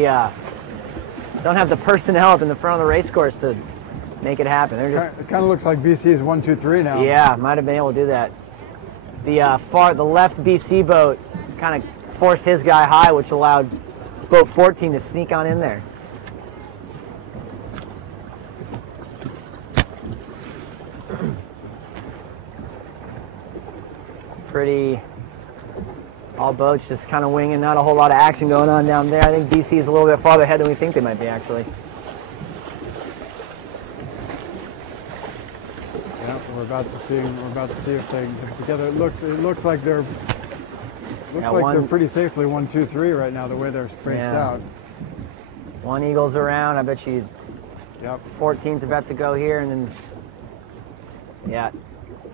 don't have the personnel up in the front of the race course to make it happen. They're just. It kind of looks like BC's 1, 2, 3 now. Yeah, might have been able to do that. The left BC boat kind of forced his guy high, which allowed boat 14 to sneak on in there. Pretty. All boats just kind of winging, not a whole lot of action going on down there. I think BC is a little bit farther ahead than we think they might be, actually. Yeah, we're about to see if they can get together. It looks like they're they're pretty safely 1, 2, 3 right now, the way they're spaced out. One Eagle's around. I bet you. Yep. 14's about to go here, and then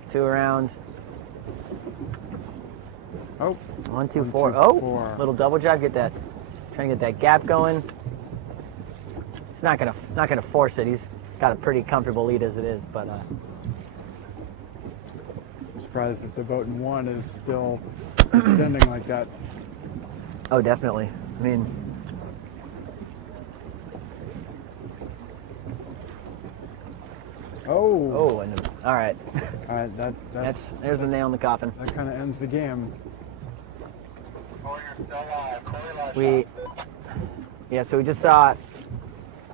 2 around. Oh. 1, 2, 1, 4. 2, oh, 4. Little double drive. Trying to get that gap going. He's not gonna force it. He's got a pretty comfortable lead as it is, but. I'm surprised that the boat in 1 is still extending like that. Oh, definitely. I mean. Oh. Oh, all right. All right, there's the nail in the coffin. That kind of ends the game. So we just saw.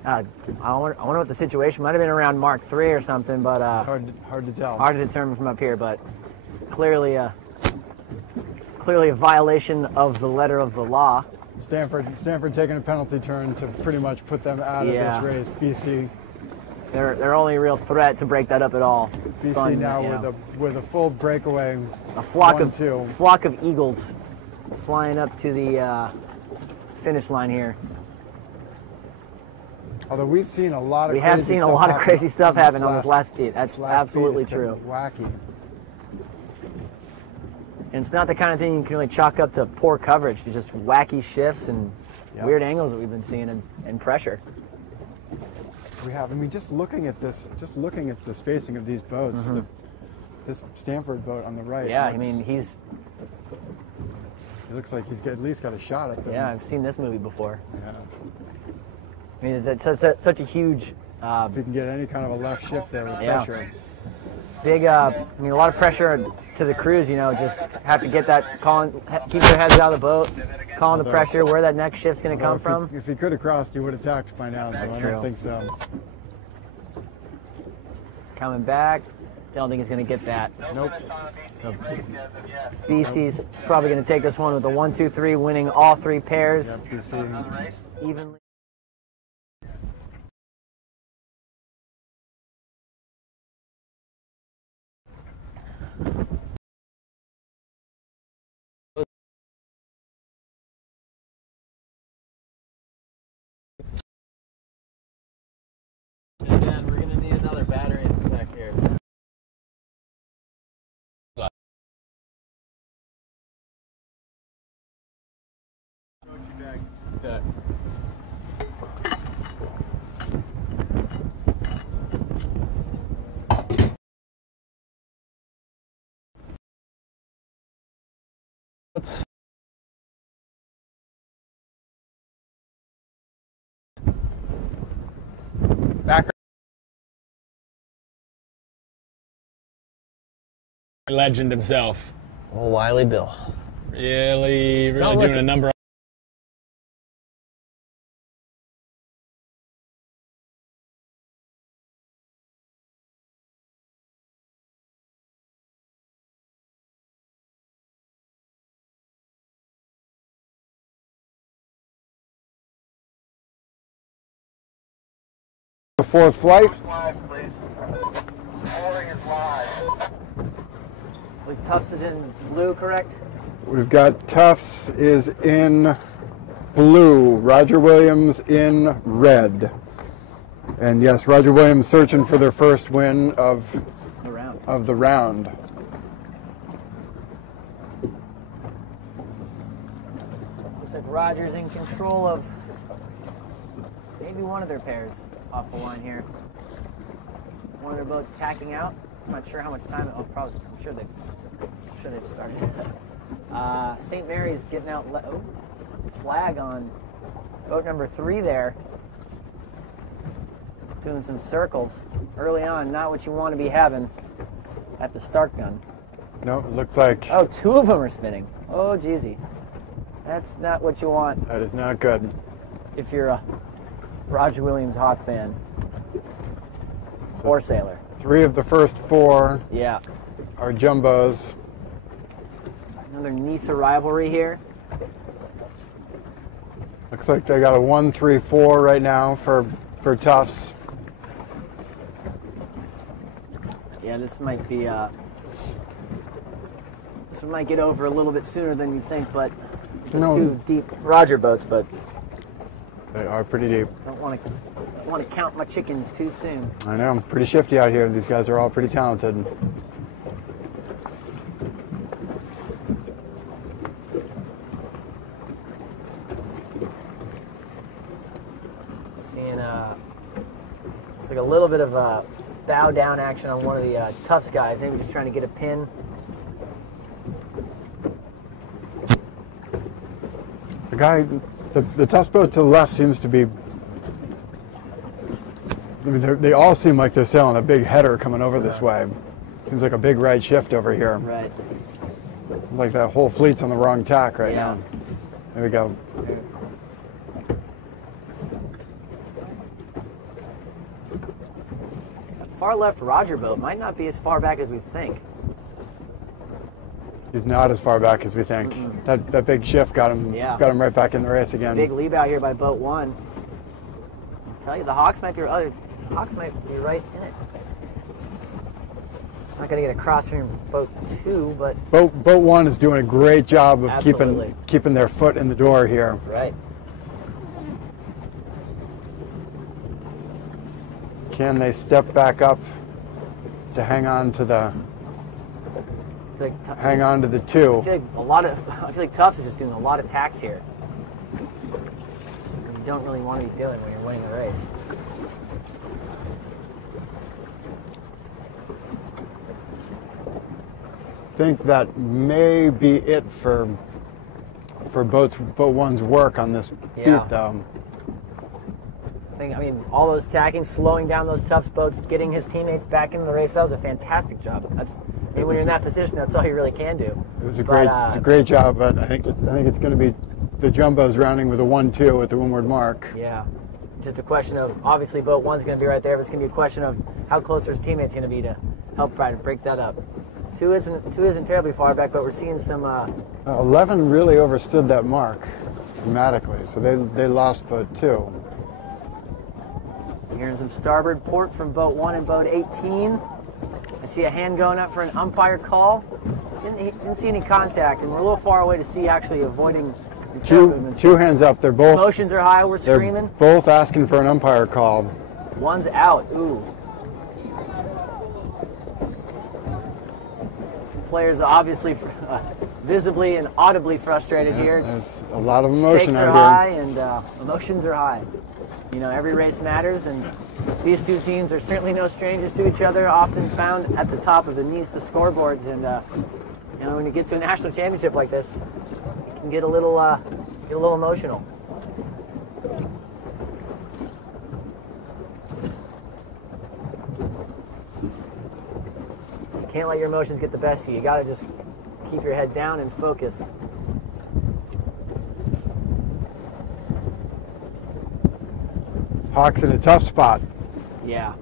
I wonder what the situation might have been around Mark III or something, but it's hard to tell. Hard to determine from up here, but clearly a violation of the letter of the law. Stanford taking a penalty turn to pretty much put them out of this race. BC. Their only real threat to break that up at all. BC now with a full breakaway. A flock of eagles flying up to the finish line here. Although we've seen a lot of crazy stuff happen on this last beat. That's absolutely true. Wacky. And it's not the kind of thing you can really chalk up to poor coverage. It's just wacky shifts and weird angles that we've been seeing and pressure. We have. I mean, just looking at the spacing of these boats, this Stanford boat on the right. Yeah, I mean, he looks like he's at least got a shot at them. Yeah, I've seen this movie before. Yeah. I mean, it's such a huge. If you can get any kind of a left shift there with pressure. Big. I mean, a lot of pressure to the crews. Just have to get that keep their heads out of the boat, calling the pressure where that next shift's going to come from. If he could have crossed, he would have tacked by now. That's so true. I don't think so. Coming back. Don't think he's going to get that. Nope. BC's probably going to take this one with a 1, 2, 3, winning all 3 pairs. Yep, BC. Evenly. Again, we're going to need another battery in a sec here. Okay. Back. Legend himself. Oh, Wiley Bill. Really doing a number. The 4th flight. Tufts is in blue, correct? We've got Tufts is in blue, Roger Williams in red. And yes, Roger Williams searching for their first win of the round. Looks like Roger's in control of maybe one of their pairs off the line here. One of their boats tacking out. I'm not sure how much time. I'm sure they've started. St. Mary's getting out. Flag on Boat number 3 there. Doing some circles early on. Not what you want to be having at the start gun. No, it looks like Oh, 2 of them are spinning. Oh, geezy. That's not what you want that is not good. if you're a Roger Williams Hawk fan. Or sailor. 3 of the first 4 Yeah. are jumbos. Another NISA rivalry here. Looks like they got a 1-3-4 right now for Tufts. Yeah, this might be this one might get over a little bit sooner than you think, but just No. 2 deep Roger boats, but They are pretty deep. don't want to count my chickens too soon. I know, pretty shifty out here. These guys are all pretty talented. Seeing looks like a little bit of bow down action on one of the Tufts guys, maybe just trying to get a pin. The guy, the Tufts boat to the left seems to be. I mean, they all seem like they're sailing a big header coming over this way. Seems like a big right shift over here. Right. Like that whole fleet's on the wrong tack right Yeah. now. There we go. That far left Roger boat might not be as far back as we think. He's not as far back as we think. That big shift got him Yeah. got him right back in the race again. Big lead out here by boat 1. I'll tell you, the Hawks might be right in it. Not going to get across from boat 2, but Boat 1 is doing a great job of Absolutely. keeping their foot in the door here. right. Can they step back up to hang on to the I feel like hang on to the I 2? feel like Tufts is just doing a lot of tacks here. Something you don't really want to be doing when you're winning a race. I think that may be it for boat 1's work on this Yeah. beat, though. I mean, all those tacking, slowing down those Tufts boats, getting his teammates back into the race, that was a fantastic job. When you're in that position, that's all you really can do. It was a great job, but I think it's going to be the jumbos rounding with a 1-2 at the windward mark. Yeah. Just a question of, obviously, boat 1's going to be right there, but it's going to be a question of how close his teammate's going to be to help try to break that up. 2 isn't terribly far back, but we're seeing some... 11 really overstood that mark dramatically, so they lost boat 2. Hearing some starboard port from boat 1 and boat 18. I see a hand going up for an umpire call. Didn't see any contact, and we're a little far away to see actually avoiding the tail movements. Two hands up. They're both. Emotions are high. We're They're screaming. both asking for an umpire call. One's out. Ooh. Players are obviously visibly and audibly frustrated here. There's a lot of emotion Stakes are out high here. and emotions are high. You know, every race matters, and these 2 teams are certainly no strangers to each other, often found at the top of the NISA scoreboards. And you know, when you get to a national championship like this, it can get a little emotional. You can't let your emotions get the best of you. You got to just keep your head down and focused. Hawks in a tough spot. Yeah.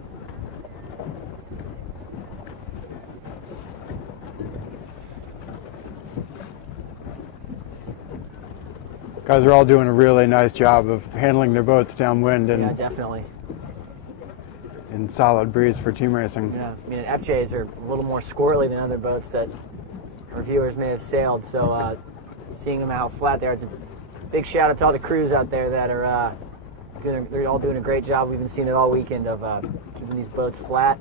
Guys are all doing a really nice job of handling their boats downwind Yeah, and definitely. in solid breeze for team racing. Yeah, I mean, FJs are a little more squirrely than other boats that our viewers may have sailed. So seeing them out flat there, it's a big shout out to all the crews out there that are they're all doing a great job. We've been seeing it all weekend of keeping these boats flat.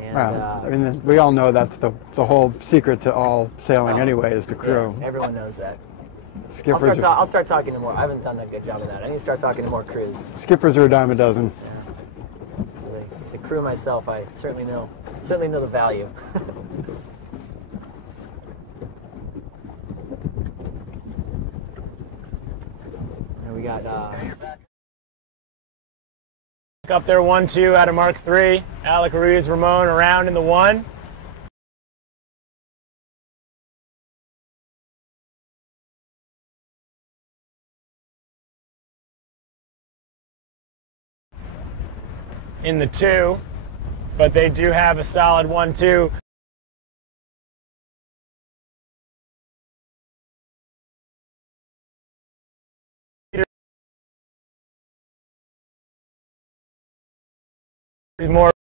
And, Well, I mean, we all know that's the whole secret to all sailing anyway, is the crew. Yeah, everyone knows that. Skippers, I'll start talking to more. I haven't done a good job of that. I need to start talking to more crews. skippers are a dime a dozen. As a crew myself, I certainly know the value. And we got Up there 1-2 out of Mark 3. Alec Ruiz Ramon around in the 1. In the 2, but they do have a solid 1-2. More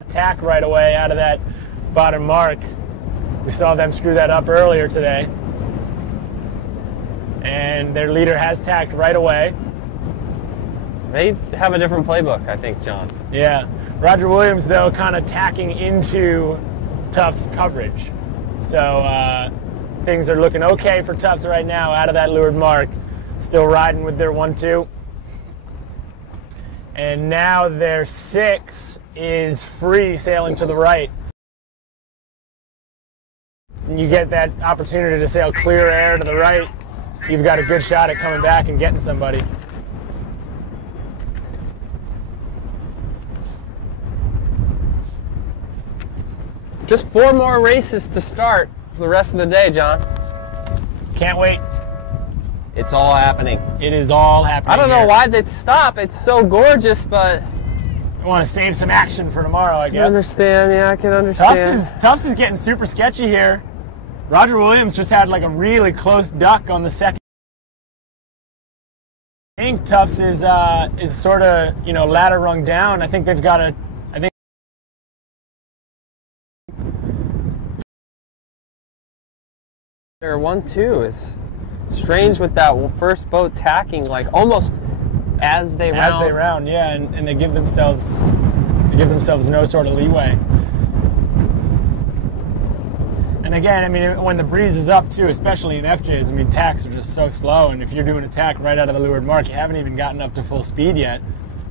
attack right away out of that bottom mark. We saw them screw that up earlier today. And their leader has tacked right away. They have a different playbook, I think, John. Yeah. Roger Williams, though, kind of tacking into Tufts' coverage. So things are looking okay for Tufts right now out of that leeward mark. Still riding with their 1-2. And now their 6 is free sailing to the right. And you get that opportunity to sail clear air to the right. You've got a good shot at coming back and getting somebody. Just 4 more races to start for the rest of the day, John. Can't wait. It's all happening. It is all happening. I don't know here. why they'd stop. It's so gorgeous, but I want to save some action for tomorrow, I I guess. understand. Yeah, I can understand. Tufts is getting super sketchy here. Roger Williams just had like a really close duck on the second. I think Tufts is sort of, you know, ladder rung down. I think they've got a. I think Their 1-2 is strange with that first boat tacking, like almost as they round. Yeah, and they give themselves no sort of leeway. And again, I mean, when the breeze is up too, especially in FJs, I mean, tacks are just so slow, and if you're doing a tack right out of the leeward mark, you haven't even gotten up to full speed yet.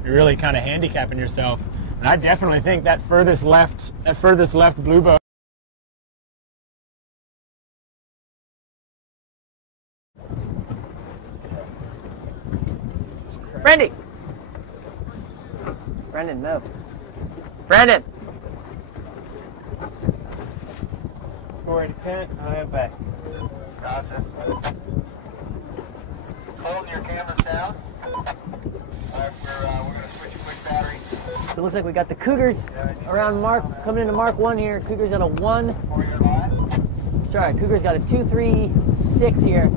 You're really kind of handicapping yourself. And I definitely think that furthest left blue boat. Brandy! Brendan, move. Brandon! Forward to 10, I am back. Gotcha. Holding your cameras down. Alright, we're going to switch a quick battery. So it looks like we got the Cougars around Mark, coming into Mark 1 here. Cougars got a 1. For your line. Sorry, Cougars got a 2-3-6 here.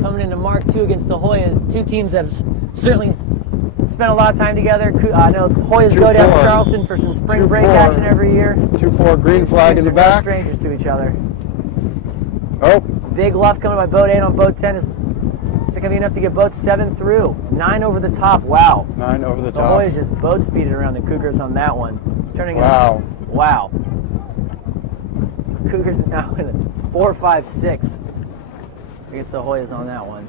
Coming into Mark 2 against the Hoyas. Two teams that have certainly spent a lot of time together. I know Hoyas go down to 2-4. Charleston for some spring 2-4. break action every year. 2-4 green flag in Teams the are no back. strangers to each other. Oh, Big luff coming by boat 8 on boat 10 is going to be enough to get boats 7 through. 9 over the top. Wow. 9 over the The top. Hoyas just boat speeded around the Cougars on that one. Turning Wow. it up. Wow. Cougars are now in a 4-5-6 against the Hoyas on that one.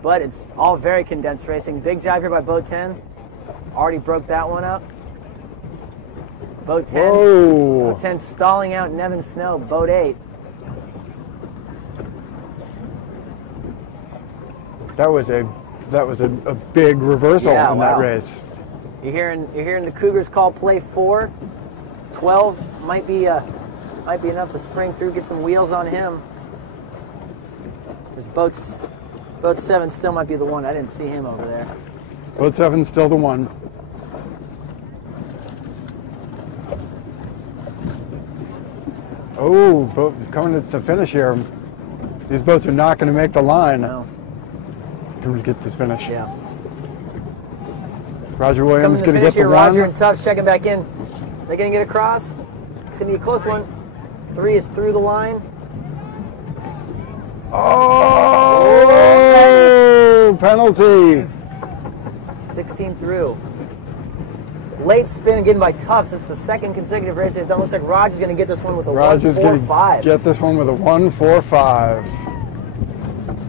But it's all very condensed racing. Big jive here by boat 10. Already broke that one up. Boat 10. Whoa. Boat 10 stalling out Nevin Snow. Boat 8. That was a big reversal Yeah, in that wow. race. You're hearing the Cougars call play 4. 12 might be enough to spring through, get some wheels on him. There's boat 7 still might be the one. I didn't see him over there. Boat 7 still the one. Oh, boat coming at the finish here. These boats are not going to make the line. No. Can we get this finish? Yeah. Roger Williams Coming to going to finish get the here, Roger one. and Tufts checking back in. They're going to get across. It's going to be a close one. 3 is through the line. Oh, penalty. 16 through. Late spin again by Tufts. It's the second consecutive race they've done. Looks like Roger's going to get this one with a Roger's going 1-4-5. to get this one with a 1-4-5.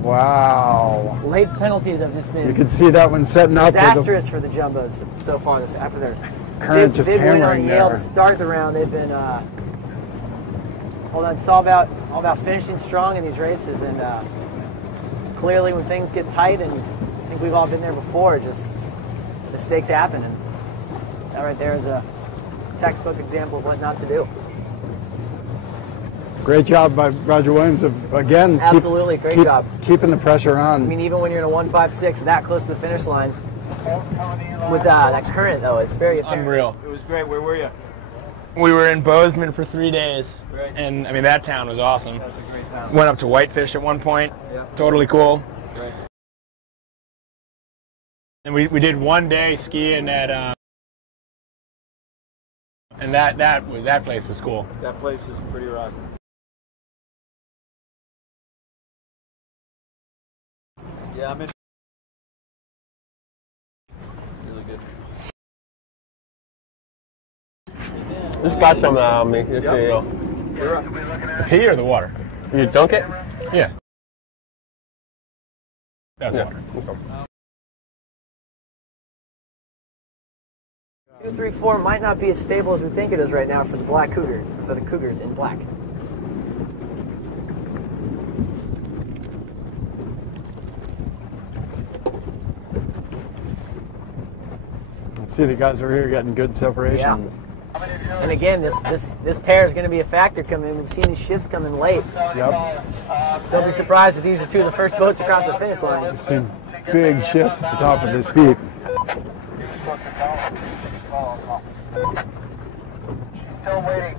Wow. Late penalties have just been You can see that one setting up with the disastrous for the Jumbos so far. After their current just big win on hammering Yale there. to start the round, they've been it's all about finishing strong in these races, and clearly when things get tight and think we've all been there before. Just mistakes happen, and that right there is a textbook example of what not to do. Great job by Roger Williams of, again, Absolutely, great job. Keeping the pressure on. I mean, even when you're in a 1.56 that close to the finish line, with that current, though, it's very apparent. Unreal. It was great. Where were you? We were in Bozeman for 3 days, Right. and I mean that town was awesome. That's a great time. Went up to Whitefish at one point. Yeah. Totally cool. Great. And we did 1 day skiing at and that place was cool. That place is pretty rocky. Yeah, I'm in. Really good. Just got some of that on me. Just so you know. The pee or the water? You dunk it? Yeah. That's Yeah. water. 234 might not be as stable as we think it is right now for the black cougar, for the Cougars in black. Let's see the guys over here getting good separation. Yeah. And again, this pair is going to be a factor coming in. We've seen these shifts coming late. Yep. Don't be surprised if these are two of the first boats across the finish line. We've seen big shifts at the top of this peak. Still waiting.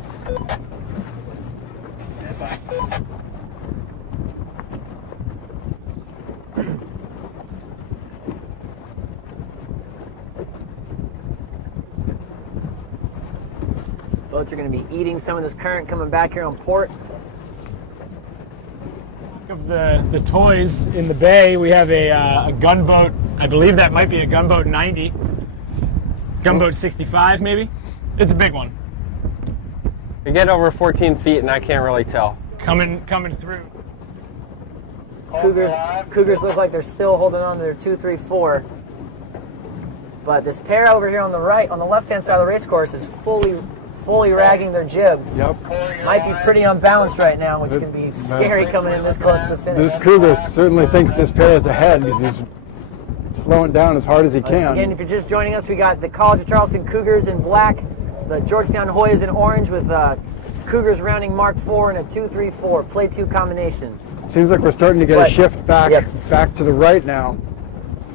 Boats are going to be eating some of this current coming back here on port. Of the toys in the bay, we have a gunboat. I believe that might be a gunboat 90, gunboat 65 maybe. It's a big one. You get over 14 feet, and I can't really tell. Coming through. Cougars look like they're still holding on to their 234. But this pair over here on the right, on the left-hand side of the race course, is fully ragging their jib. Yep. Might be pretty unbalanced right now, which can be scary coming in this close to the finish. This cougar certainly thinks this pair is ahead because he's slowing down as hard as he can. Again, if you're just joining us, we got the College of Charleston Cougars in black, the Georgetown Hoyas in orange, with Cougars rounding Mark 4 and a 234 play 2 combination. Seems like we're starting to get a shift back Yep. back to the right now.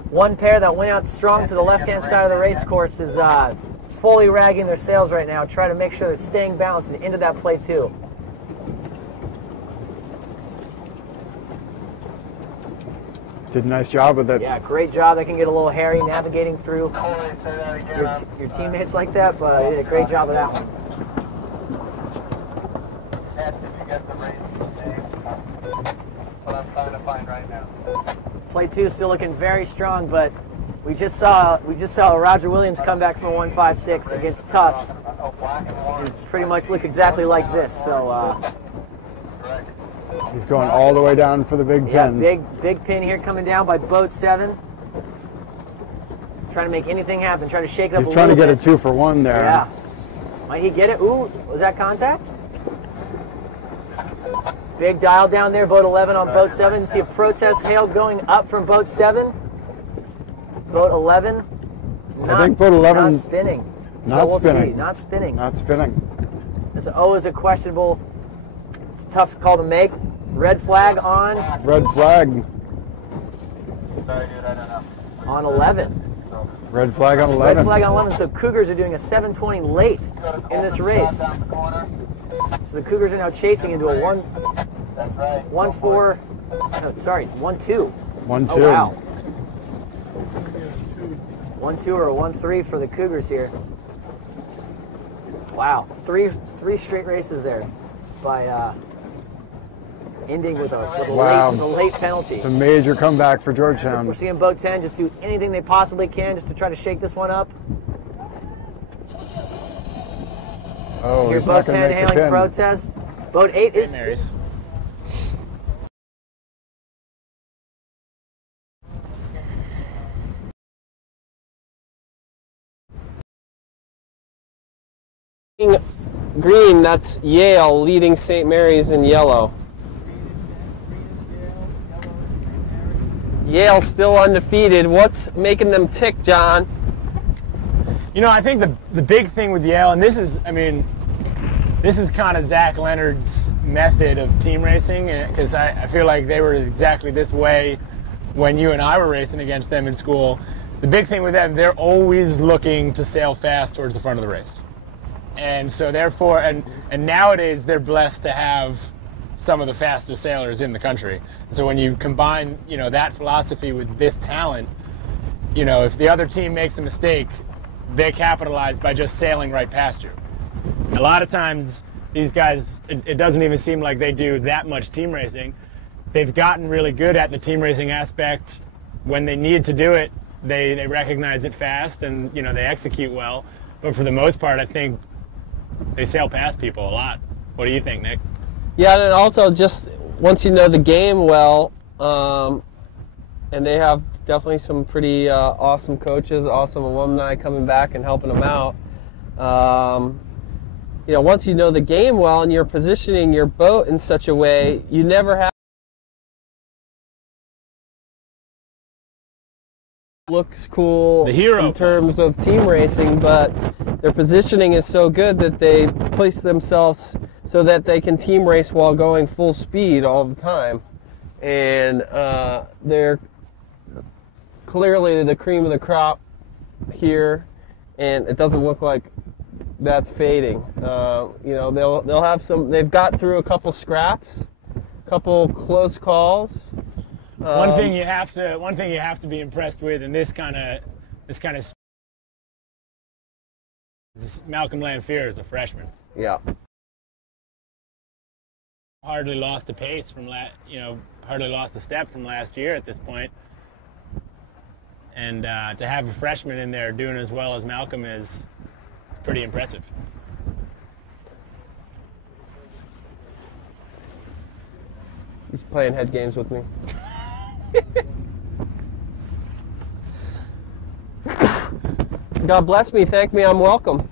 One pair that went out strong to the left-hand side of the race course is fully ragging their sails right now, trying to make sure they're staying balanced at the end of that play 2. Did a nice job with it. Yeah, great job. They can get a little hairy navigating through Say that again. your teammates like that, but they did a great job of that one. Did you get the race name? What I'm trying to find right now. Play 2 still looking very strong, but we just saw Roger Williams come back from a 1.56 against Tufts. Oh, black and orange. Pretty much looked exactly like this. So Correct. He's going all the way down for the big yeah, pin. big pin here coming down by boat 7. Trying to make anything happen. Trying to shake it up. He's a trying to little get bit. a 2 for 1 there. Yeah. Might he get it? Ooh, was that contact? Big dial down there, boat 11 on boat 7. See a protest hail going up from boat 7. Boat 11. I think boat 11 not spinning. not So we'll spinning. see. Not spinning. Not spinning. It's always a questionable. It's a tough call to make. Red flag on Red flag. Sorry, dude, I don't know. on 11. Red flag on Red 11. flag on 11. So Cougars are doing a 7:20 late in this race. Down the corner. So the Cougars are now chasing into a 1. That's right. 1-4, no, sorry, 1-2. 1-2. Oh, wow. 1-2 or a 1-3 for the Cougars here. Wow, three straight races there by ending with Wow. a late penalty. It's a major comeback for Georgetown. We're seeing boat 10 just do anything they possibly can just to try to shake this one up. Oh, Here's he's not boat going 10 to make the hailing pin. protest. Boat 8 is Mary's. Green, that's Yale leading St. Mary's in yellow. Yale still undefeated. What's making them tick, John? You know, I think the big thing with Yale, and this is kind of Zach Leonard's method of team racing, because I feel like they were exactly this way when you and I were racing against them in school. The big thing with them, they're always looking to sail fast towards the front of the race. And so therefore, and nowadays they're blessed to have some of the fastest sailors in the country. So when you combine, you know, that philosophy with this talent, you know, if the other team makes a mistake, they capitalize by just sailing right past you. A lot of times, these guys, it doesn't even seem like they do that much team racing. They've gotten really good at the team racing aspect. When they need to do it, they recognize it fast and, you know, they execute well. But for the most part, I think they sail past people a lot. What do you think, Nick? Yeah, and also just once you know the game well, and they have definitely some pretty awesome coaches, awesome alumni coming back and helping them out. You know, once you know the game well and you're positioning your boat in such a way, you never have looks cool The hero in terms of team racing, but their positioning is so good that they place themselves so that they can team race while going full speed all the time. And they're clearly the cream of the crop here, and it doesn't look like that's fading. You know, they'll have some. They've got through a couple scraps, couple close calls. One thing you have to be impressed with in this kind of Malcolm Lanphier is a freshman. Yeah. Hardly lost a pace from hardly lost a step from last year at this point. And to have a freshman in there doing as well as Malcolm is pretty impressive. He's playing head games with me. God bless me, thank me, I'm welcome.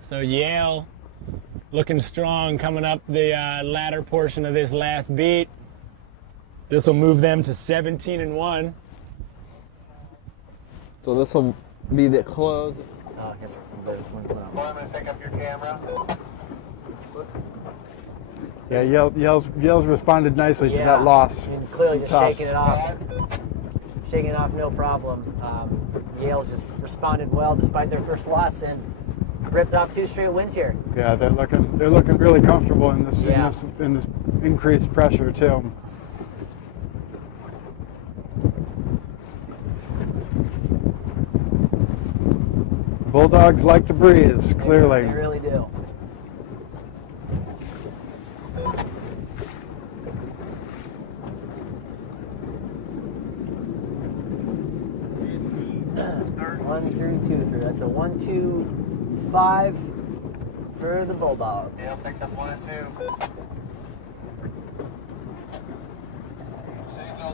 So Yale looking strong coming up the latter portion of this last beat. This will move them to 17-1. So this will be the close. I guess we're I'm going to pick up your camera. Yeah, Yale's responded nicely to that loss. I mean, clearly just Tough. shaking it off, no problem. Yale's just responded well despite their first loss and ripped off 2 straight wins here. Yeah, they're looking really comfortable in this Yeah. in this increased pressure too. Bulldogs like the breeze, clearly. They really do. One through 2 through. That's a 1-2-5 for the Bulldogs. Yeah, picked up 1 and 2.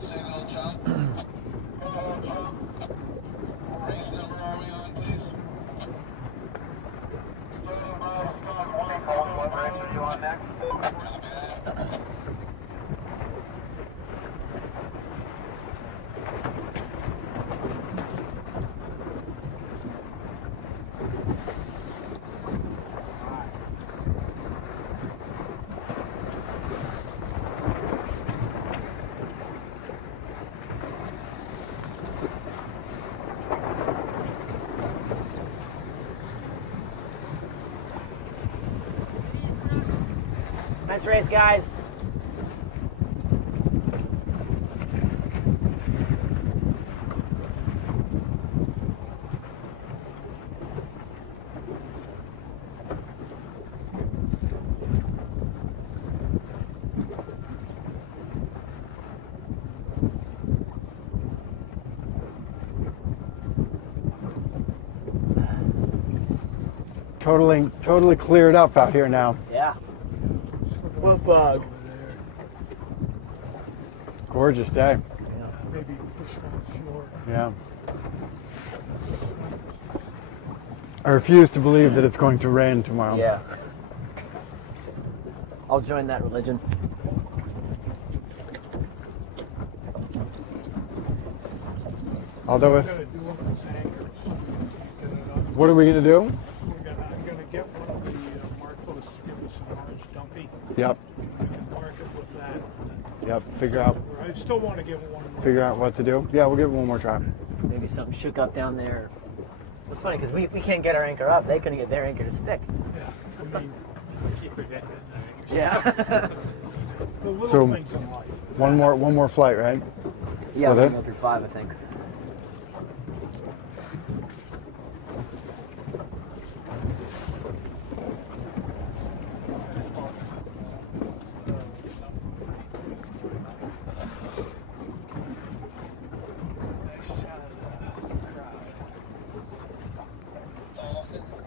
Signal, John. Race number are we on, please? What race are you on next? Nice race, guys. Totally cleared up out here now. Yeah. What fog? Gorgeous day. Maybe push one floor. Yeah. I refuse to believe that it's going to rain tomorrow. Yeah. I'll join that religion. Although if, We're gonna do one of those anchors. Get it up. what are we going to do? I'm gonna get one of the Marcos to give us an orange dumpy. Yep. We can mark it with that. Yep. Figure out I still want to give it one more. what to do. Yeah, we'll give it one more try. Maybe something shook up down there. It's funny because we can't get our anchor up. They couldn't get their anchor to stick. Yeah, I mean, keep forgetting it. Yeah. The little So, things in life. One more flight, right? Yeah, So we that- can go through 5, I think.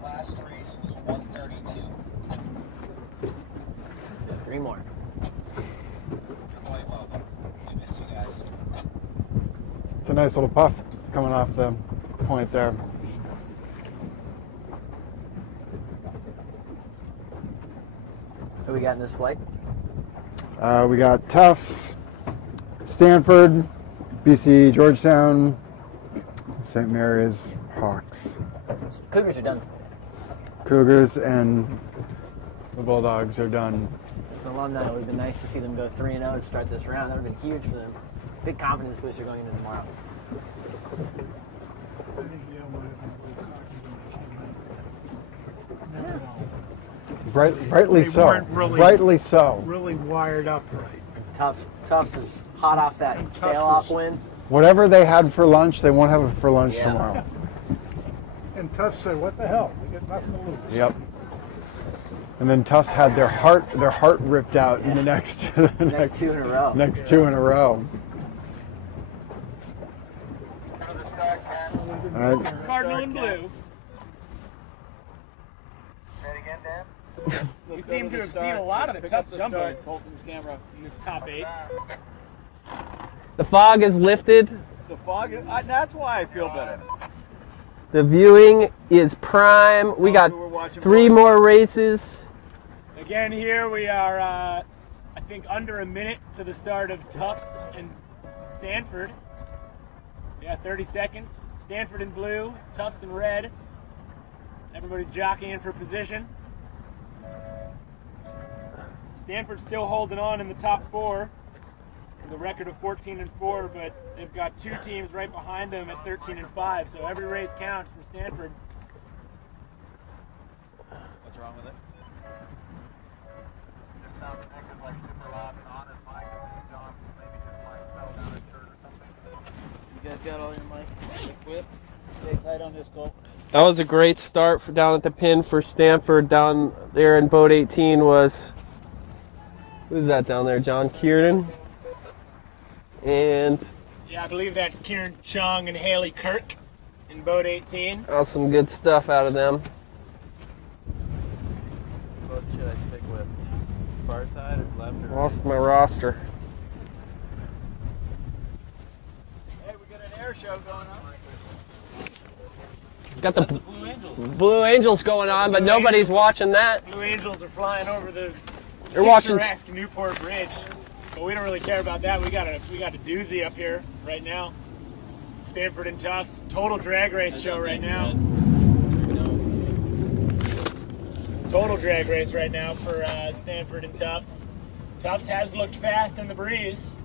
Last race was 132. 3 more. You're quite welcome. We miss you guys. It's a nice little puff coming off the point there. Who we got in this flight? We got Tufts, Stanford, BC, Georgetown, St. Mary's, Hawks, Cougars are done. Cougars, and the Bulldogs are done. It's an alumni. It would have been nice to see them go 3-0 to start this round. That would have been huge for them. Big confidence booster going into tomorrow. I think Yale might have been a little cocky when they came in. Never know. Rightly They so. weren't really- Rightly so. Really wired up right. Tufts is hot off that Tufts sail-off was- win. Whatever they had for lunch, they won't have it for lunch Yeah. tomorrow. And Tufts said, "What the hell? We got nothing to lose." Yep. And then Tufts had their heart ripped out in the next Next 2 in a row. next 2 in a row. All right. Cardinal and blue. Say it again, Dan. We seem to have seen a lot of the tough jumbos Colton's camera. in this top 8. The fog is lifted. The fog, that's why I feel better. The viewing is prime. We got We're watching 3 more races. Again, here we are, I think, under a minute to the start of Tufts and Stanford. Yeah, 30 seconds. Stanford in blue, Tufts in red. Everybody's jockeying for position. Stanford's still holding on in the top 4 with a record of 14-4, but they've got 2 teams right behind them at 13-5. So every race counts for Stanford. What's wrong with it? It sounds like super loud and on his mic. John, maybe his mic fell down his shirt or something. You guys got all your mics equipped? Stay tight on this, Colt. That was a great start for down at the pin for Stanford. Down there in boat 18 was, who's that down there? John Kiernan. And Yeah, I believe that's Kieran Chung and Haley Kirk in boat 18. some good stuff out of them. What should I stick with? Far side or left or right? Lost my roster. Hey, we got an air show going on. Got That's the the Blue Angels. Blue Angels going on, but nobody's watching that. Blue Angels are flying over the They're watching. picturesque Newport Bridge, but we don't really care about that. We got a doozy up here right now. Stanford and Tufts, total drag race show right now. Total drag race right now for Stanford and Tufts. Tufts has looked fast in the breeze.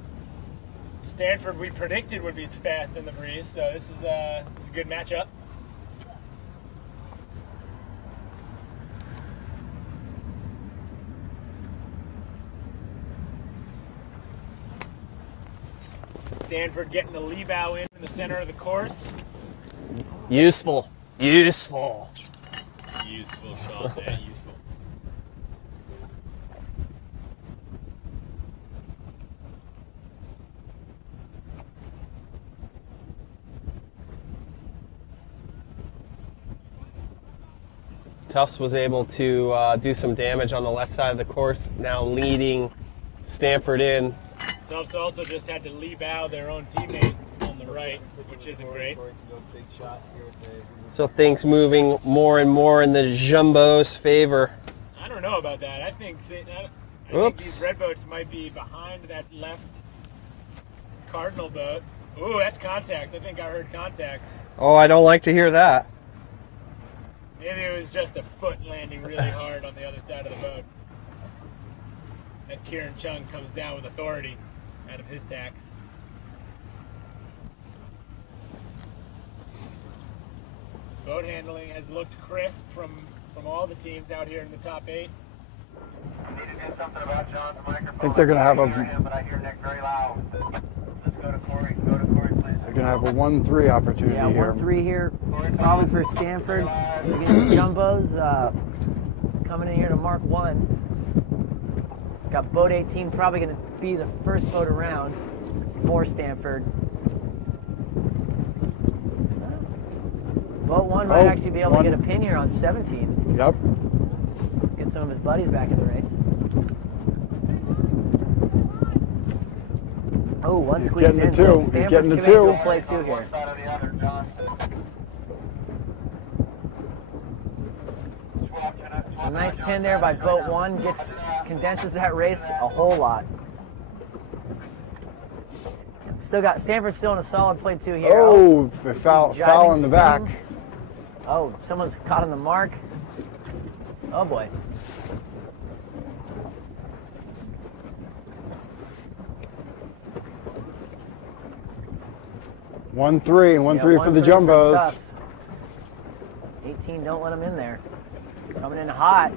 Stanford we predicted would be fast in the breeze, so this is a good matchup. Stanford getting the lee bow in the center of the course. Useful. Useful. Useful shot, yeah, useful. Tufts was able to do some damage on the left side of the course, now leading Stanford in. Tufts also just had to lee bow their own teammate on the right, which isn't great. Big shot here with the So things moving more and more in the Jumbo's favor. I don't know about that. I think think these red boats might be behind that left Cardinal boat. Ooh, that's contact. I think I heard contact. Oh, I don't like to hear that. Maybe it was just a foot landing really hard on the other side of the boat. And Kieran Chung comes down with authority out of his tacks. Boat handling has looked crisp from all the teams out here in the top 8. Need to do something about John's microphone. I think they're going to have I hear him, but I hear Nick very loud. Let's go to Corey. Go to Corey, please. They're going to have a 1-3 opportunity Yeah, here. 1-3 here, probably for Stanford against the Jumbos. Coming in here to mark 1. Got boat 18 probably going to be the first boat around for Stanford. Boat 1 might actually be able to get a pin here on 17. Yep. Get some of his buddies back in the race. Oh, one He's squeeze getting in. a So two. He's Stanford's getting a committed to two. a play 2 here. One side or the other, John. A nice pin there by boat 1. Condenses that race a whole lot. Stanford's still in a solid play 2 here. Oh, foul in the back. Spinning. Oh, someone's caught on the mark. Oh boy. One three for the 1-3 Jumbos. Tufts. 18, don't let them in there. Coming in hot.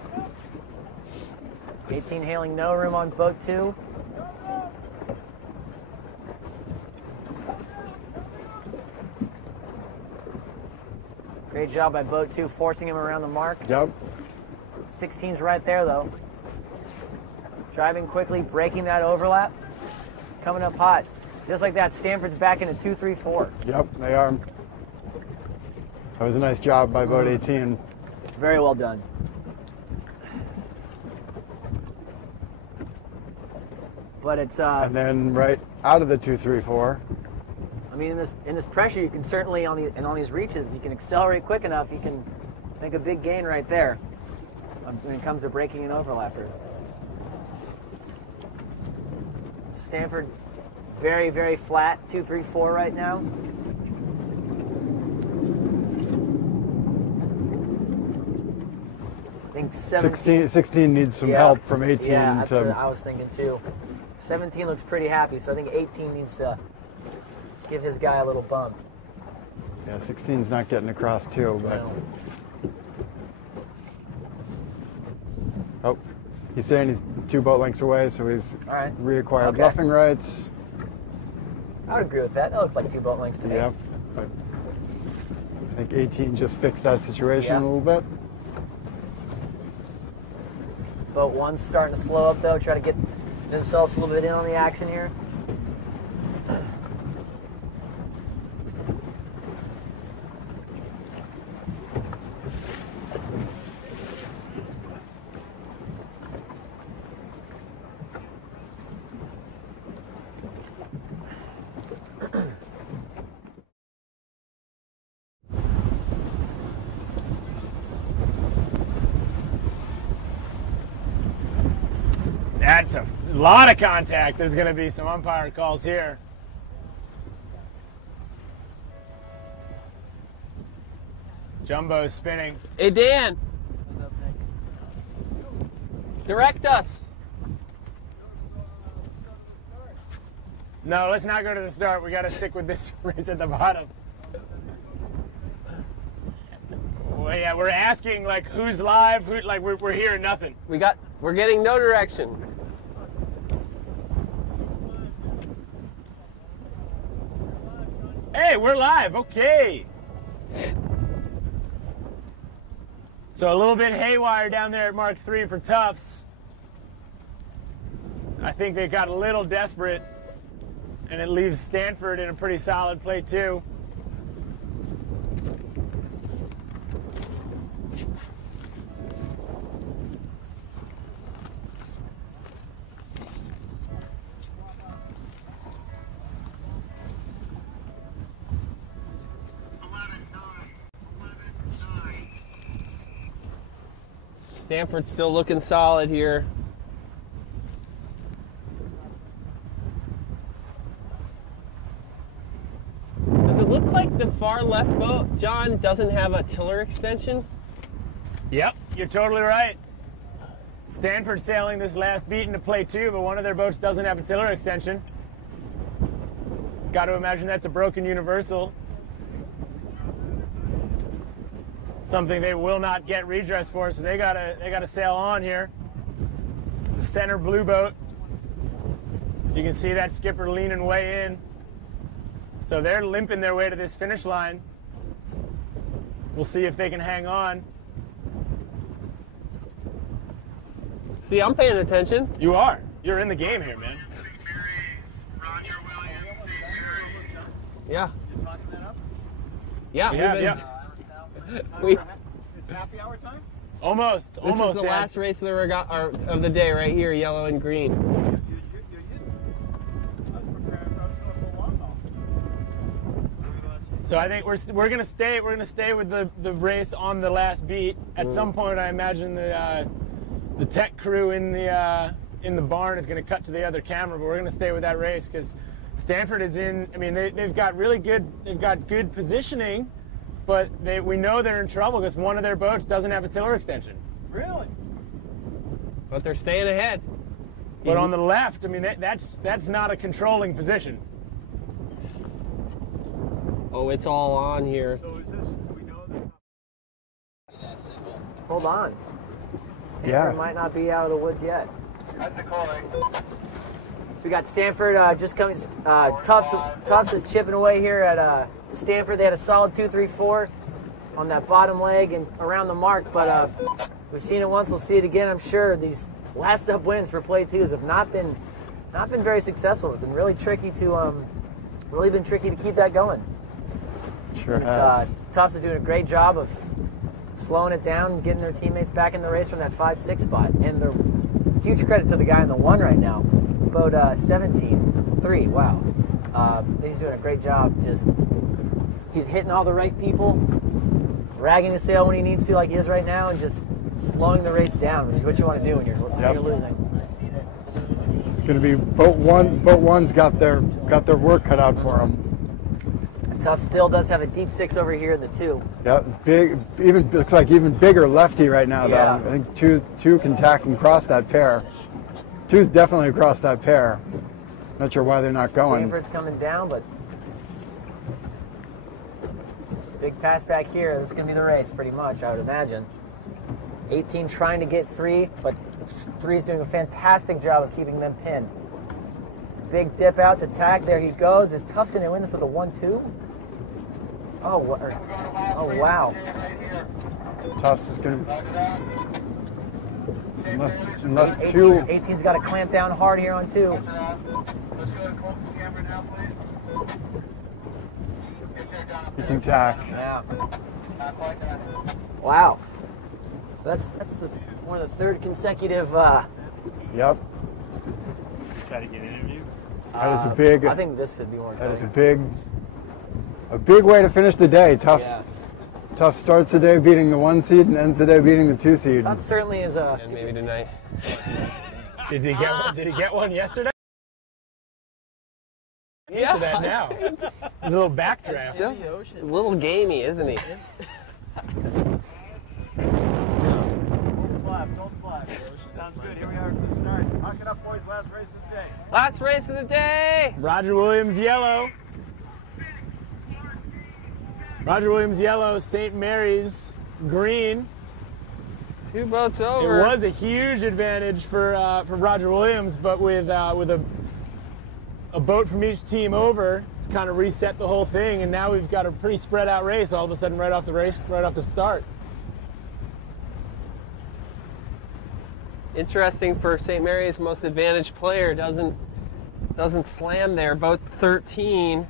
18 hailing no room on boat 2. Great job by boat 2, forcing him around the mark. Yep. 16's right there, though. Driving quickly, breaking that overlap. Coming up hot. Just like that, Stanford's back into 2-3-4. Yep, they are. That was a nice job by boat 18. Very well done. But it's And then right out of the 2-3-4. I mean, in this pressure, you can certainly on these reaches, you can accelerate quick enough. You can make a big gain right there when it comes to braking an overlapper. Stanford, very, very flat, 2-3-4 right now. I think 16 needs some help from 18 Yeah, that's what to. I was thinking too. 17 looks pretty happy, so I think 18 needs to give his guy a little bump. Yeah, 16's not getting across too, but. No. Oh, he's saying he's 2 boat lengths away, so he's All right. reacquired Okay. luffing rights. I would agree with that. That looks like 2 boat lengths to me. Yep. But I think 18 just fixed that situation Yeah. a little bit. Boat 1's starting to slow up though, try to get themselves a little bit in on the action here. That's a lot of contact. There's going to be some umpire calls here. Jumbo's spinning. Hey, Dan, What's up, Nick? direct us. No, let's not go to the start. We got to stick with this race at the bottom. Well, yeah, we're asking like who's live, who like we're hearing nothing. We're getting no direction. Hey, we're live. Okay. So a little bit haywire down there at Mark 3 for Tufts. I think they got a little desperate, and it leaves Stanford in a pretty solid play too. Stanford's still looking solid here. Does it look like the far left boat, John, doesn't have a tiller extension? Yep, you're totally right. Stanford sailing this last beat into play 2, but one of their boats doesn't have a tiller extension. Got to imagine that's a broken universal. Something they will not get redress for, so they gotta sail on here. The center blue boat. You can see that skipper leaning way in. So they're limping their way to this finish line. We'll see if they can hang on. See, I'm paying attention. You are. You're in the game here, man. Roger Williams, St. Mary's. Yeah. You talking that up? Yeah, Yeah, we've been- yeah. we- It's happy hour time? Almost. This almost. is the Dan. last race of the of the day right here, yellow and green. I was preparing for us to go so long now. So I think we're gonna stay with the race on the last beat. At some point, I imagine the tech crew in the barn is gonna cut to the other camera, but we're gonna stay with that race because Stanford is in. I mean, they've got good positioning, but we know they're in trouble because one of their boats doesn't have a tiller extension. Really? But they're staying ahead. But on the left, I mean, that's not a controlling position. Oh, it's all on here. So is this, we know that? Hold on. Stanford Yeah. might not be out of the woods yet. That's the calling. So we got Stanford just coming. Tufts is chipping away here at Stanford. They had a solid 2-3-4 on that bottom leg and around the mark, but we've seen it once. We'll see it again. I'm sure these last up wins for play 2s have not been very successful. It's been really tricky to keep that going. Sure has. Tufts is doing a great job of slowing it down and getting their teammates back in the race from that 5-6 spot. And they're huge credit to the guy in the 1 right now. Boat 17-3, wow. He's doing a great job. He's hitting all the right people, ragging the sail when he needs to, like he is right now, and just slowing the race down, which is what you want to do when you're losing. It's going to be boat one. Boat one's got their work cut out for them. Tufts still does have a deep 6 over here in the 2. Yeah, big. Even looks like even bigger lefty right now. Yeah. Though I think two can tack and cross that pair. Two's definitely across that pair. Not sure why they're not going. Stanford's coming down, but big pass back here. This is going to be the race, pretty much, I would imagine. 18 trying to get 3, but 3's doing a fantastic job of keeping them pinned. Big dip out to tack. There he goes. Is Tufts going to win this with a 1-2? Oh, wow. Tufts is going to. Unless 2. 18's got to clamp down hard here on 2. Let's go and focus the camera now, please. You can tack. Yeah. Not like that. Wow. So that's one of the 3rd consecutive. Yep. Try to get an interview. That is a big. I think this should be more That is exciting. a big way to finish the day. Tufts Yeah. starts the day beating the 1 seed and ends the day beating the 2 seed. That certainly is a. And maybe tonight. Did he get one yesterday? Yeah. To that now. There's a little backdraft. A little gamey, isn't he? Don't flap. Sounds good. Here we are at the start. Knock it up, boys. Last race of the day. Last race of the day. Roger Williams yellow. Roger Williams yellow. St. Mary's green. 2 boats It over. was a huge advantage for Roger Williams, but with a boat from each team over, it's kind of reset the whole thing, and now we've got a pretty spread out race all of a sudden right off the start. Interesting for St. Mary's, most advantaged player doesn't slam there. Boat 13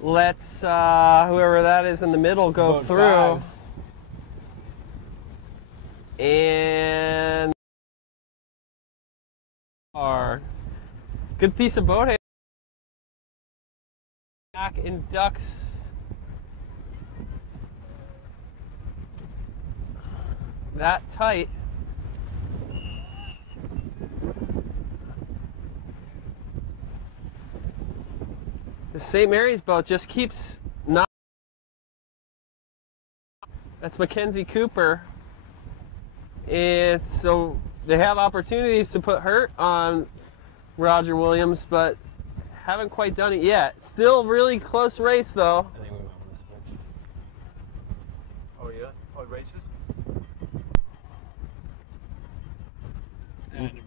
lets whoever that is in the middle go Boat through. 5. And good piece of boat. Back inducts that tight. The St. Mary's boat just keeps not. That's Mackenzie Cooper. And so they have opportunities to put hurt on Roger Williams, but haven't quite done it yet. Still really close race though. I think we might want to switch. Oh yeah? Oh, races? Never mind.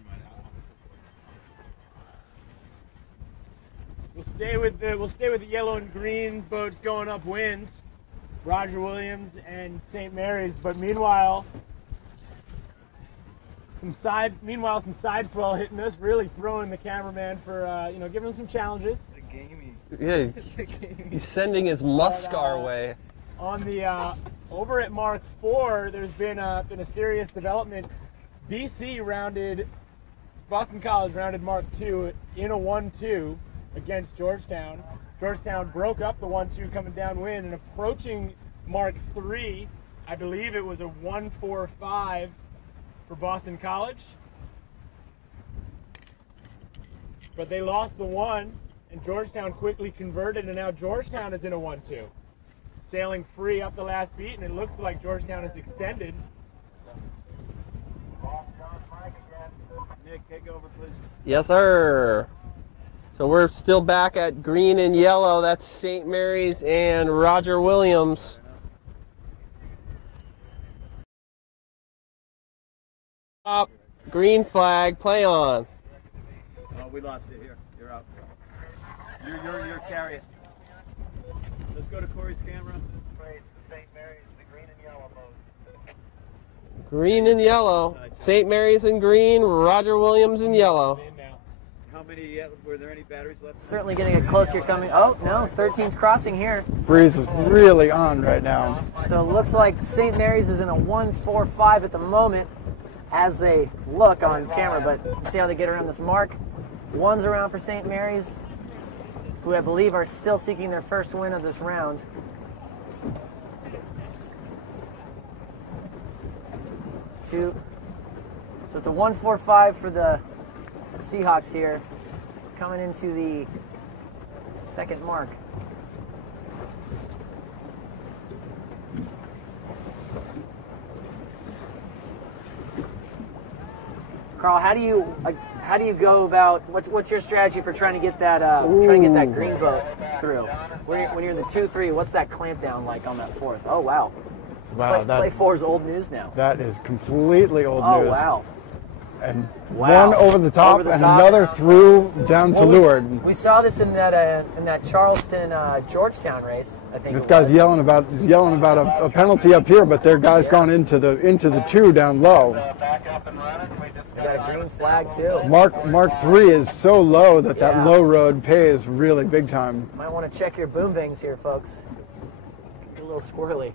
We'll stay with the yellow and green boats going upwind. Roger Williams and St. Mary's, but meanwhile some side swell hitting us, really throwing the cameraman for giving him some challenges. Yeah, he's sending his musk our way. On the over at Mark IV, there's been a serious development. Boston College rounded Mark II in a 1-2 against Georgetown. Georgetown broke up the 1-2 coming downwind and approaching Mark III. I believe it was a 1-4-5 for Boston College. But they lost the 1, and Georgetown quickly converted, and now Georgetown is in a 1-2. Sailing free up the last beat, and it looks like Georgetown is extended. Nick, take over, please. Yes, sir. So we're still back at green and yellow. That's St. Mary's and Roger Williams. Up, green flag, play on. Oh, we lost it here. You're out. You're carry it. Let's go to Corey's camera. St. Mary's, the green and yellow boat. Green and yellow. St. Mary's in green, Roger Williams in yellow. How many, were there any batteries left? Certainly getting it close here coming. Oh, no, 13's crossing here. Breeze is really on right now. So it looks like St. Mary's is in a 1-4-5 at the moment as they look on camera, but see how they get around this mark. One's around for St. Mary's, who I believe are still seeking their first win of this round. Two. So it's a 1-4-5 for the Seahawks here, coming into the second mark. Carl, how do you go about what's your strategy for trying to get that green boat through? When you're in the 2-3, what's that clamp down like on that fourth? Oh wow! Wow, Play 4 is old news now. that is completely old Oh news. wow! And Wow. one over the top Over the and top. another through down to Well, leeward. we saw this in that Charleston Georgetown race. I think This it guy's was. yelling yelling about a penalty up here, but their guy's gone into the 2 down low. Back up and running. We just got a green flag too. Mark 3 is so low that Yeah. low road pays really big time. Might want to check your boom bangs here, folks. Get a little squirrely.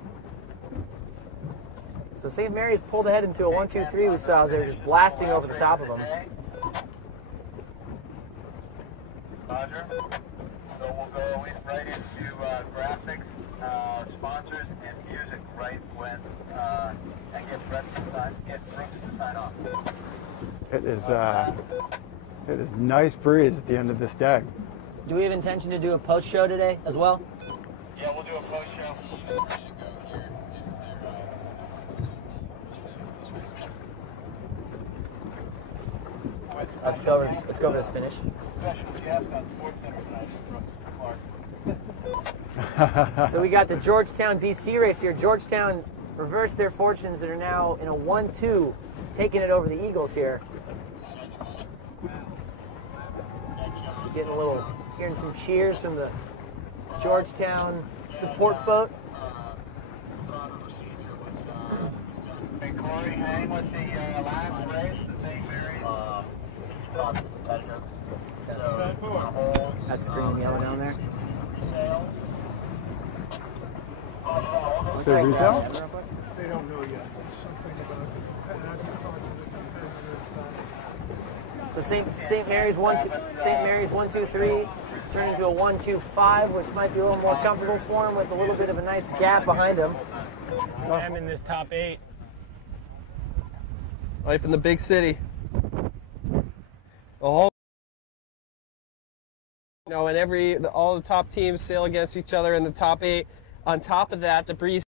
So St. Mary's pulled ahead into a 1-2-3 we saw as they were just blasting over the top of them. Roger. So we'll go right into graphics, sponsors, and music right when, and get Brooks to sign off. It is nice breeze at the end of this day. Do we have intention to do a post show today as well? Yeah, we'll do a post show. Let's go over this finish. Special guest on SportsCenter tonight, Brooks Clark. So we got the Georgetown DC race here. Georgetown reversed their fortunes that are now in a 1-2, taking it over the Eagles here. You're hearing some cheers from the Georgetown support boat. Hey, Corey, hang with the last race, the St. Mary's. That's green and yellow down there. Is there resale? They don't know yet. Something about it. So St. Mary's 1-2-3 turned into a 1-2-5, which might be a little more comfortable for him with a little bit of a nice gap behind him. I'm in this top 8. Life in the big city. The whole You know, and all the top teams sail against each other in the top 8. On top of that, the breeze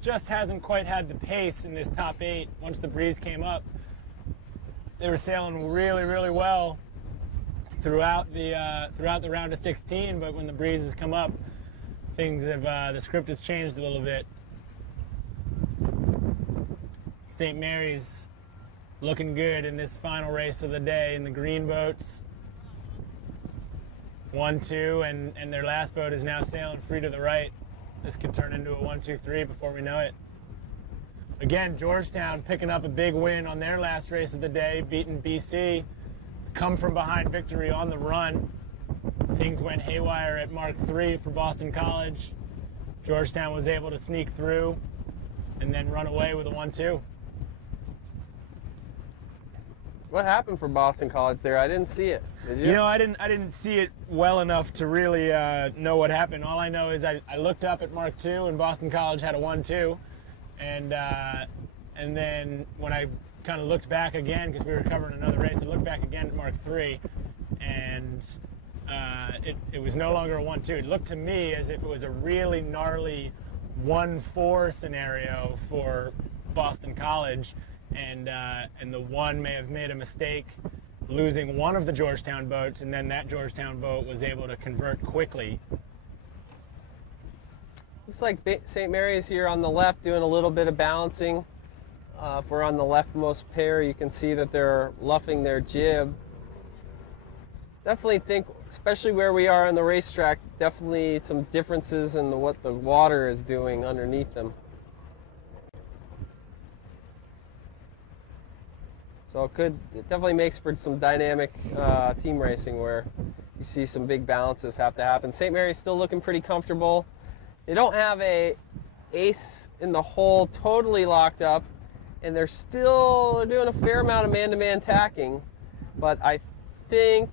just hasn't quite had the pace in this top 8. Once the breeze came up, they were sailing really, really well throughout the round of 16. But when the breezes come up, things have the script has changed a little bit. St. Mary's looking good in this final race of the day in the green boats. 1-2, and their last boat is now sailing free to the right. This could turn into a 1-2-3 before we know it. Again, Georgetown picking up a big win on their last race of the day, beating BC. Come from behind victory on the run. Things went haywire at Mark III for Boston College. Georgetown was able to sneak through and then run away with a 1-2. What happened for Boston College there? I didn't see it. Did you? You know, I didn't see it well enough to really know what happened. All I know is I looked up at Mark II and Boston College had a 1-2, and then when I kind of looked back again, because we were covering another race, I looked back again at Mark III, and it was no longer a 1-2. It looked to me as if it was a really gnarly 1-4 scenario for Boston College. And the one may have made a mistake losing one of the Georgetown boats, and then that Georgetown boat was able to convert quickly. Looks like St. Mary's here on the left doing a little bit of balancing. If we're on the leftmost pair, you can see that they're luffing their jib. Definitely think, especially where we are on the racetrack, definitely some differences in what the water is doing underneath them. So it definitely makes for some dynamic team racing where you see some big balances have to happen. St. Mary's still looking pretty comfortable. They don't have a ace in the hole totally locked up, and they're doing a fair amount of man-to-man tacking, but I think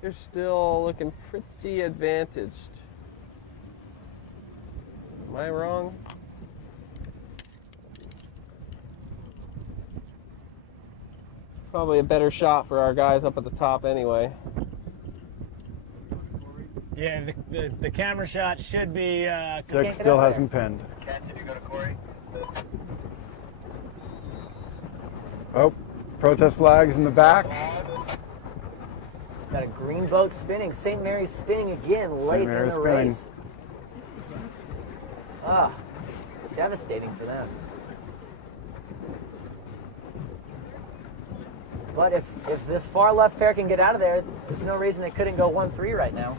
they're still looking pretty advantaged. Am I wrong? Probably a better shot for our guys up at the top anyway. Yeah, the camera shot should be... Six still hasn't pinned. Ken, did you go to Corey? Oh, protest flags in the back. Got a green boat spinning. St. Mary's spinning again late in Mary's the spinning. race. Ah, devastating for them. But if this far left pair can get out of there, there's no reason they couldn't go 1-3 right now.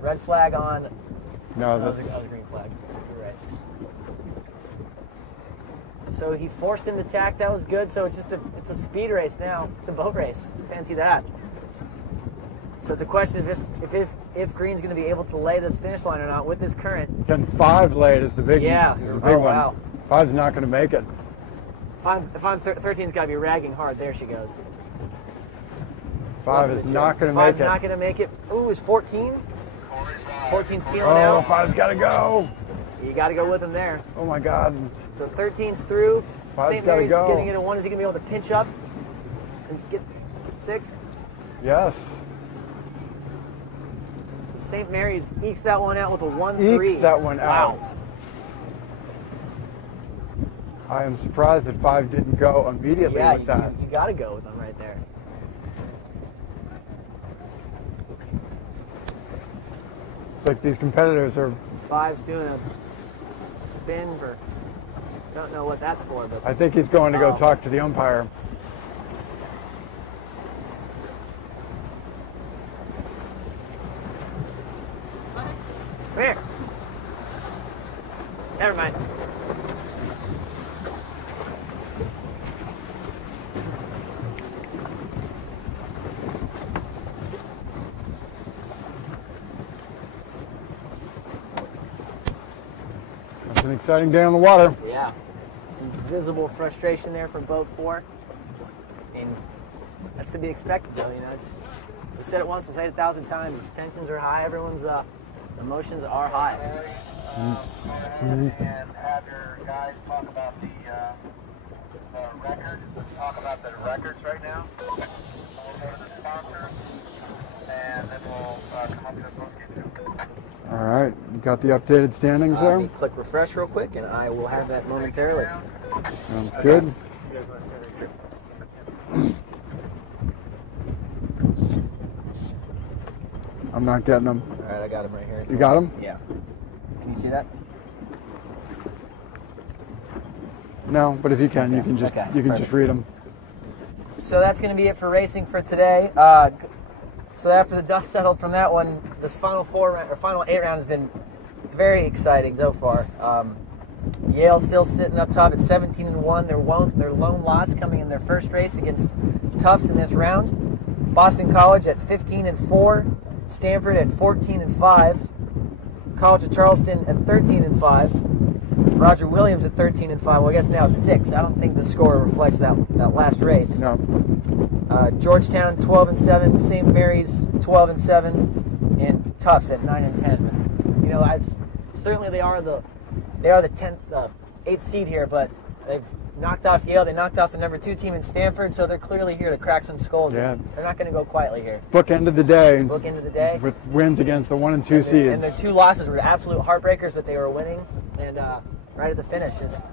Red flag on. No, that that's was a green flag. You're right. So he forced him to tack. That was good. So it's a speed race now. It's a boat race. Fancy that. So it's a question of if Green's going to be able to lay this finish line or not with this current. Can 5 lay is the big Yeah. is the big Oh, one. wow. 5's not going to make it. If I'm 13's got to be ragging hard. There she goes. 5 is not going to make 5's it. not going to make it. Ooh, is 14? 14's peeling Oh, out. 5's got to go. You got to go with him there. Oh my God. So 13's through. 5's St. gotta Mary's go. getting it at 1. Is he going to be able to pinch up and get 6? Yes. So St. Mary's ekes that one out with a 1-3. Ekes that one out. Wow. I am surprised that 5 didn't go immediately Yeah, with that. you got to go with them right there. It's like these competitors are, 5's doing a spin for, don't know what that's for, but I think he's going to go Oh. talk to the umpire. come here. Never mind. It's an exciting day on the water. Yeah. Some visible frustration there from boat 4. I mean, that's to be expected, though. You know, we said it once, we'll say it 1,000 times. Tensions are high. Everyone's emotions are high. And have your guys talk about the records. Talk about the records right now. We'll go to the sponsors, and then we'll come up to the book. All right, you got the updated standings Let me there? click refresh real quick, and I will have that momentarily. Sounds good. You guys want to start a trip? I'm not getting them. All right, I got him right here. You got them? Yeah. Can you see that? No, but if you can, you Okay, can just okay, you can just perfect. read them. So that's going to be it for racing for today. So after the dust settled from that one, this final final 8 round has been very exciting so far. Yale's still sitting up top at 17-1. Their lone loss coming in their first race against Tufts in this round. Boston College at 15-4. Stanford at 14-5. College of Charleston at 13-5. Roger Williams at 13-5. Well, I guess now 6. I don't think the score reflects that last race. No. Georgetown 12-7. St. Mary's 12-7, and Tufts at 9-10. You know, certainly they are the 10th, 8th seed here, but they've knocked off Yale. They knocked off the number 2 team in Stanford, so they're clearly here to crack some skulls. Yeah. They're not going to go quietly here. Book end of the day. Book into the day. With wins against the 1 and 2 seeds. And their 2 losses were absolute heartbreakers that they were winning, and right at the finish, just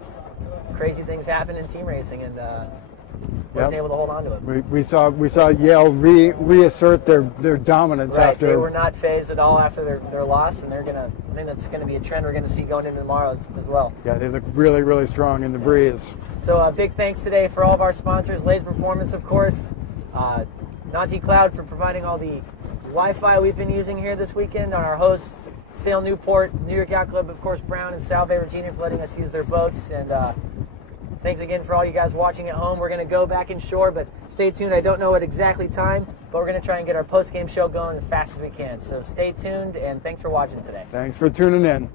crazy things happen in team racing, and wasn't able to hold on to it. We saw Yale reassert their dominance Right, after. they were not phased at all after their loss, and I think that's going to be a trend we're going to see going into tomorrow as well. Yeah, they look really, really strong in the breeze. So big thanks today for all of our sponsors, Lays Performance, of course, Nazi Cloud for providing all the Wi-Fi we've been using here this weekend, on our hosts, Sail Newport, New York Yacht Club, of course, Brown and Salve Virginia for letting us use their boats, and thanks again for all you guys watching at home. We're going to go back inshore, but stay tuned. I don't know at exactly time, but we're going to try and get our post-game show going as fast as we can. So stay tuned, and thanks for watching today. Thanks for tuning in.